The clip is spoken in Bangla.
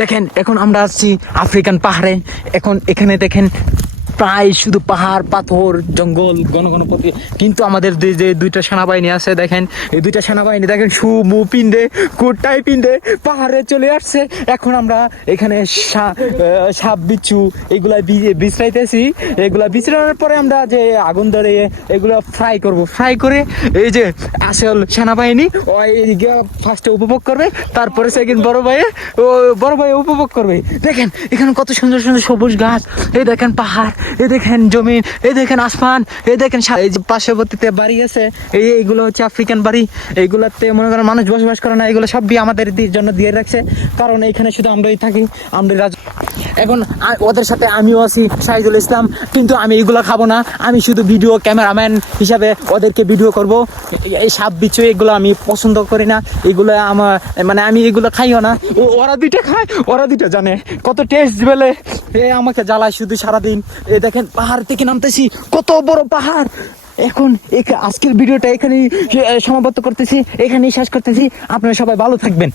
দেখেন এখন আমরা আসছি আফ্রিকান পাহাড়ে। এখন এখানে দেখেন প্রায় শুধু পাহাড়, পাথর, জঙ্গল, ঘন ঘন পথ। কিন্তু আমাদের যে দুইটা সেনাবাহিনী আছে দেখেন, এই দুইটা সেনাবাহিনী দেখেন শু মু পিন্দে, কোটটাই পিন্দে পাহাড়ে চলে আসছে। এখন আমরা এখানে সাপ বিচ্ছু এগুলা বিছড়াইতেছি। এগুলা বিছড়ানোর পরে আমরা যে আগুন ধরে এগুলো ফ্রাই করব। ফ্রাই করে এই যে আসল সেনাবাহিনী ফার্স্টে উপভোগ করবে, তারপরে সেকেন্ড বড় ভাই উপভোগ করবে। দেখেন এখানে কত সুন্দর সুন্দর সবুজ গাছ, এই দেখেন পাহাড়, এই দেখেন জমিন, এই দেখেন আসমান, এই দেখেন এই যে পার্শ্ববর্তীতে বাড়ি আছে, এইগুলো হচ্ছে আফ্রিকান বাড়ি। এইগুলাতে মনে করেন মানুষ বসবাস করে না, এগুলো সবই আমাদের জন্য দিয়ে রাখছে, কারণ এখানে শুধু আমরাই থাকি, আমরা এখন ওদের সাথে আমিও আছি শাহিদুল ইসলাম, কিন্তু আমি এগুলো খাবো না। আমি শুধু ভিডিও ক্যামেরাম্যান হিসাবে ওদেরকে ভিডিও করব। এই সাপ বিচ্ছু এগুলো আমি পছন্দ করি না, এগুলো আমার মানে আমি এগুলো খাইও না। ওরা দুইটা খায়, ওরা দুইটা জানে কত টেস্ট বলে আমাকে জ্বালায় শুধু সারাদিন। এই দেখেন পাহাড় থেকে নামতেছি, কত বড় পাহাড়। এখন আজকের ভিডিওটা এখানেই সমাপ্ত করতেছি, এখানেই শেষ করতেছি। আপনারা সবাই ভালো থাকবেন।